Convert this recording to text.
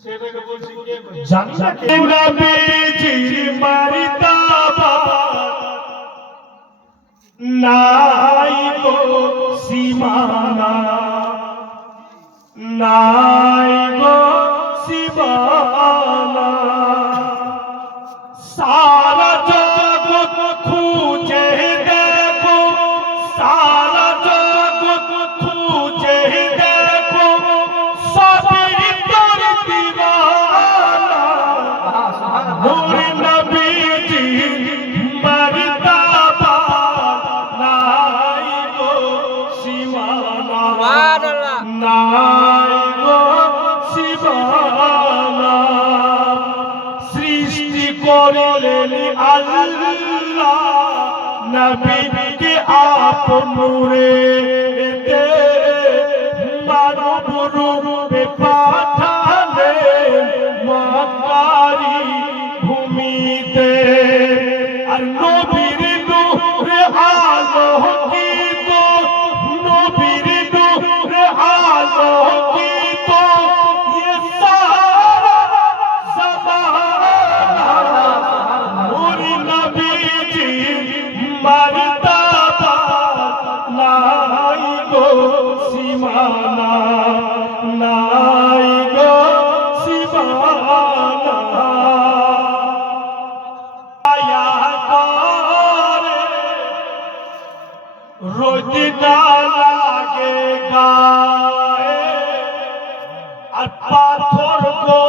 সেটাকে বলছি কে জানি না কে নবীজি মারিতাবা নাই গো সীমানা নাই গো সীমানা সারা জগৎ খুঁজে দেখো সারা জগৎ খুঁজে দেখো সবই তোর দিওয়ানা নূর নবীজি মর্তবা নাই গো সীমানা সুবহানাল্লাহ নাই গো সীমানা সৃষ্টি করলেন আল্লাহ নবীকে আপন নূরেতে মানব রূপে পাঠালেন মক্কারি ভূমিতে আর নবীর নূরে আলোকিত নবীর নূরে আলোকিত ये सारा ज़माना नूर नबीजी मर्तबा নাই গো সীমানা নাই গো সীমানা আয়া করে রোদ না লাগে গায়ে আর পাথর গো